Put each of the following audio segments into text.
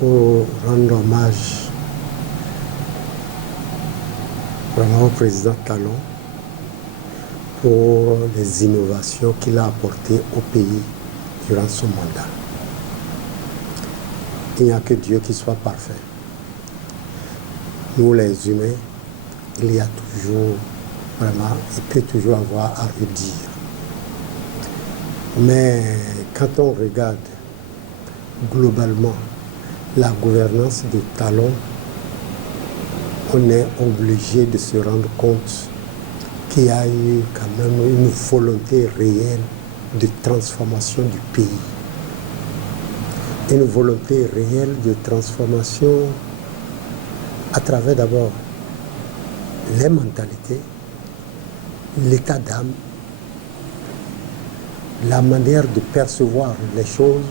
faut rendre hommage vraiment au président Talon pour les innovations qu'il a apportées au pays durant son mandat. Il n'y a que Dieu qui soit parfait. Nous les humains, il y a toujours, vraiment, il peut toujours avoir à redire. Mais quand on regarde globalement la gouvernance de Talon, on est obligé de se rendre compte qu'il y a eu quand même une volonté réelle de transformation du pays. Une volonté réelle de transformation à travers d'abord les mentalités, l'état d'âme, la manière de percevoir les choses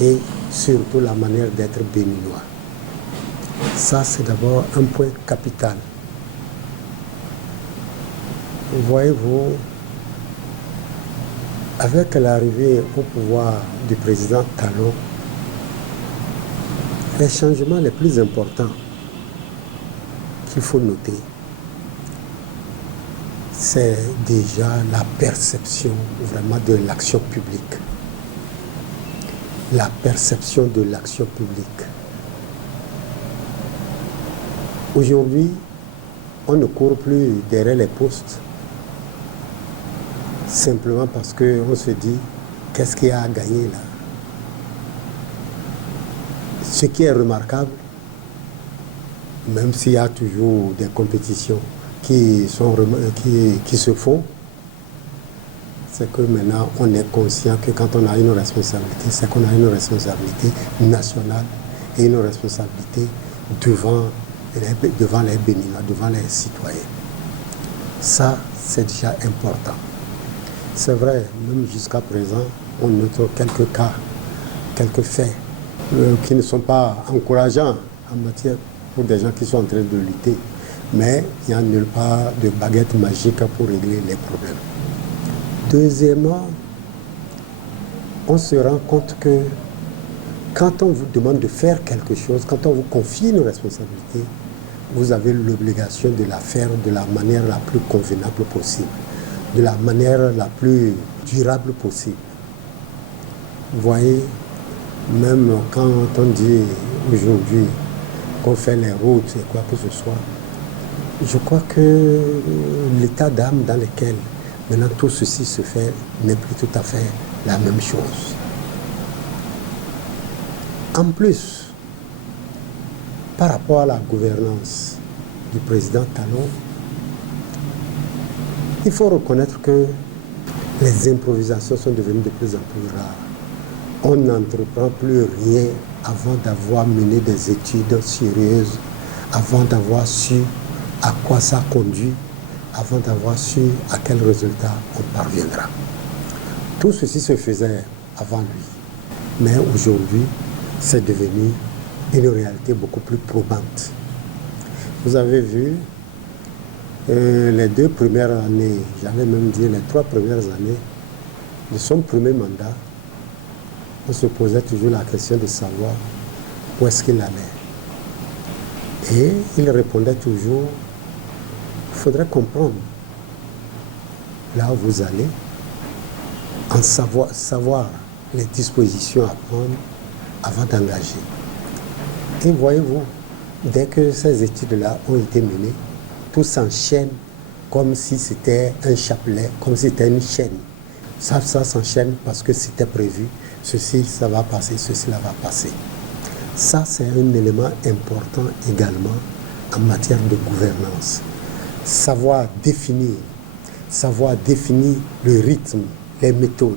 et surtout la manière d'être béninois. Ça, c'est d'abord un point capital. Voyez-vous, avec l'arrivée au pouvoir du président Talon, les changements les plus importants qu'il faut noter, c'est déjà la perception vraiment de l'action publique. La perception de l'action publique. Aujourd'hui, on ne court plus derrière les postes simplement parce qu'on se dit qu'est-ce qu'il y a à gagner là. Ce qui est remarquable, même s'il y a toujours des compétitions qui se font, c'est que maintenant on est conscient que quand on a une responsabilité, c'est qu'on a une responsabilité nationale et une responsabilité devant les Béninois, devant les citoyens. Ça, c'est déjà important. C'est vrai, même jusqu'à présent, on note quelques cas, quelques faits qui ne sont pas encourageants en matière pour des gens qui sont en train de lutter. Mais il n'y a nulle part de baguette magique pour régler les problèmes. Deuxièmement, on se rend compte que quand on vous demande de faire quelque chose, quand on vous confie une responsabilité, vous avez l'obligation de la faire de la manière la plus convenable possible, de la manière la plus durable possible. Vous voyez, même quand on dit aujourd'hui qu'on fait les routes et quoi que ce soit, je crois que l'état d'âme dans lequel maintenant tout ceci se fait n'est plus tout à fait la même chose. En plus, par rapport à la gouvernance du président Talon, il faut reconnaître que les improvisations sont devenues de plus en plus rares. On n'entreprend plus rien avant d'avoir mené des études sérieuses, avant d'avoir su à quoi ça conduit, avant d'avoir su à quel résultat on parviendra. Tout ceci se faisait avant lui. Mais aujourd'hui, c'est devenu une réalité beaucoup plus probante. Vous avez vu, les 2 premières années, j'allais même dire les 3 premières années de son premier mandat, on se posait toujours la question de savoir où est-ce qu'il allait. Et il répondait toujours, il faudrait comprendre là où vous allez, en savoir les dispositions à prendre avant d'engager. Et voyez-vous, dès que ces études-là ont été menées, tout s'enchaîne comme si c'était un chapelet, comme si c'était une chaîne. Ça s'enchaîne parce que c'était prévu. Ceci, ça va passer, ceci, là va passer. Ça, c'est un élément important également en matière de gouvernance. Savoir définir le rythme, les méthodes.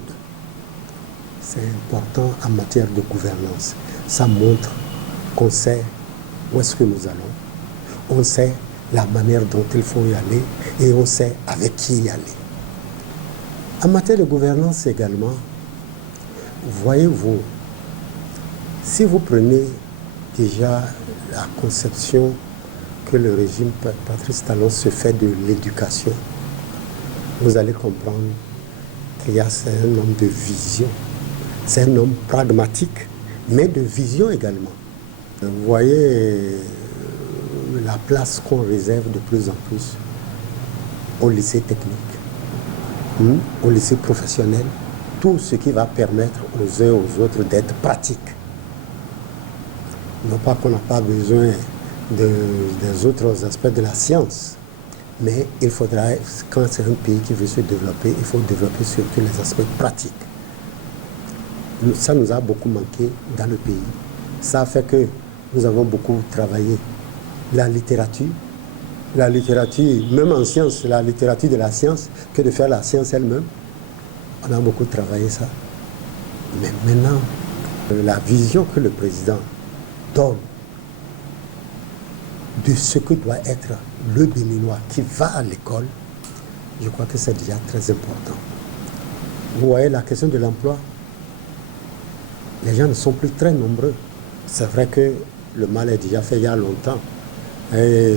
C'est important en matière de gouvernance. Ça montre qu'on sait où est-ce que nous allons. On sait la manière dont il faut y aller et on sait avec qui y aller. En matière de gouvernance également, voyez-vous, si vous prenez déjà la conception que le régime Patrice Talon se fait de l'éducation, vous allez comprendre qu'il y a un homme de vision, c'est un homme pragmatique, mais de vision également. Vous voyez la place qu'on réserve de plus en plus au lycée technique, au lycée professionnel, tout ce qui va permettre aux uns et aux autres d'être pratiques. Non pas qu'on n'a pas besoin des autres aspects de la science, mais il faudra, quand c'est un pays qui veut se développer, il faut développer surtout les aspects pratiques. Ça nous a beaucoup manqué dans le pays. Ça a fait que nous avons beaucoup travaillé la littérature, même en sciences, la littérature de la science, que de faire la science elle-même. On a beaucoup travaillé ça. Mais maintenant, la vision que le président donne de ce que doit être le Béninois qui va à l'école, je crois que c'est déjà très important. Vous voyez la question de l'emploi, les gens ne sont plus très nombreux. C'est vrai que le mal est déjà fait il y a longtemps. Et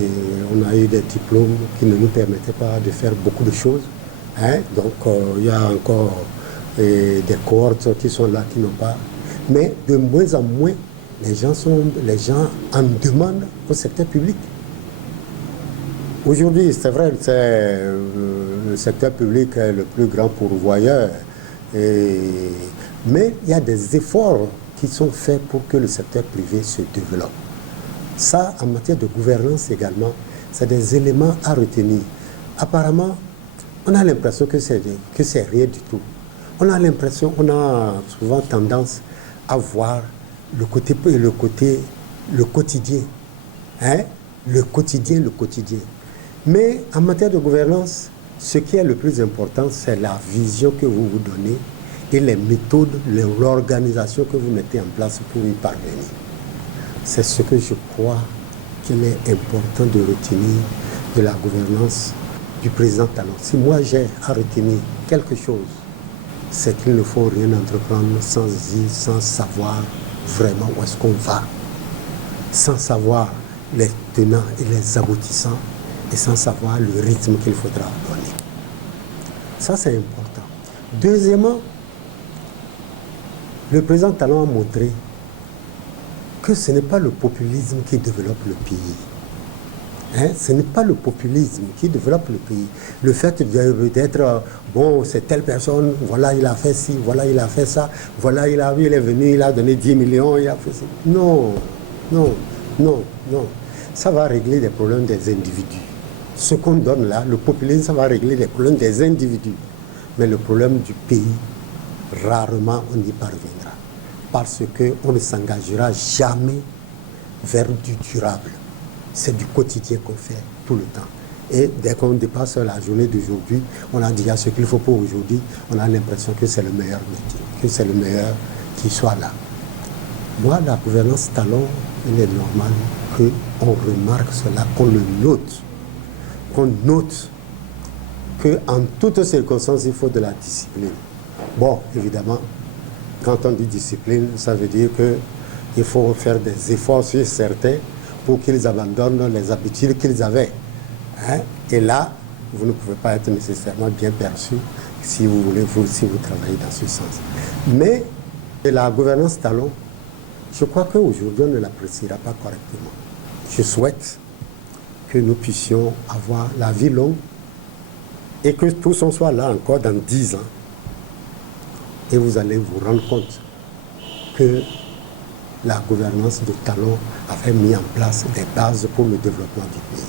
on a eu des diplômes qui ne nous permettaient pas de faire beaucoup de choses. Donc il y a encore des cohortes qui sont là, qui n'ont pas. Mais de moins en moins, les gens en demandent au secteur public. Aujourd'hui, c'est vrai, le secteur public est le plus grand pourvoyeur. Mais il y a des efforts qui sont faits pour que le secteur privé se développe. Ça, en matière de gouvernance également, c'est des éléments à retenir. Apparemment, on a l'impression que c'est rien du tout. On a souvent tendance à voir le quotidien. Le quotidien. Mais en matière de gouvernance, ce qui est le plus important, c'est la vision que vous vous donnez et les méthodes, l'organisation que vous mettez en place pour y parvenir. C'est ce que je crois qu'il est important de retenir de la gouvernance du président Talon. Si moi j'ai à retenir quelque chose, c'est qu'il ne faut rien entreprendre sans savoir vraiment où est-ce qu'on va, sans savoir les tenants et les aboutissants et sans savoir le rythme qu'il faudra donner. Ça, c'est important. Deuxièmement, le président Talon a montré que ce n'est pas le populisme qui développe le pays. Ce n'est pas le populisme qui développe le pays. Le fait d'être, bon, c'est telle personne, voilà, il a fait ci, voilà, il a fait ça, voilà, il est venu, il a donné 10 millions, il a fait ça. Non. Ça va régler les problèmes des individus. Ce qu'on donne là, le populisme, ça va régler les problèmes des individus. Mais le problème du pays, rarement on y parviendra. Parce qu'on ne s'engagera jamais vers du durable. C'est du quotidien qu'on fait tout le temps. Et dès qu'on dépasse la journée d'aujourd'hui, on a déjà ce qu'il faut pour aujourd'hui, on a l'impression que c'est le meilleur métier, que c'est le meilleur qui soit là. Moi, la gouvernance Talon, il est normal qu'on remarque cela, qu'on le note. Qu'on note qu'en toutes circonstances, il faut de la discipline. Bon, évidemment, quand on dit discipline, ça veut dire qu'il faut faire des efforts sur certains pour qu'ils abandonnent les habitudes qu'ils avaient. Et là, vous ne pouvez pas être nécessairement bien perçu si vous travaillez dans ce sens. Mais la gouvernance Talon, je crois qu'aujourd'hui, on ne l'appréciera pas correctement. Je souhaite que nous puissions avoir la vie longue et que tous on soit là encore dans 10 ans. Et vous allez vous rendre compte que la gouvernance de Talon avait mis en place des bases pour le développement du pays.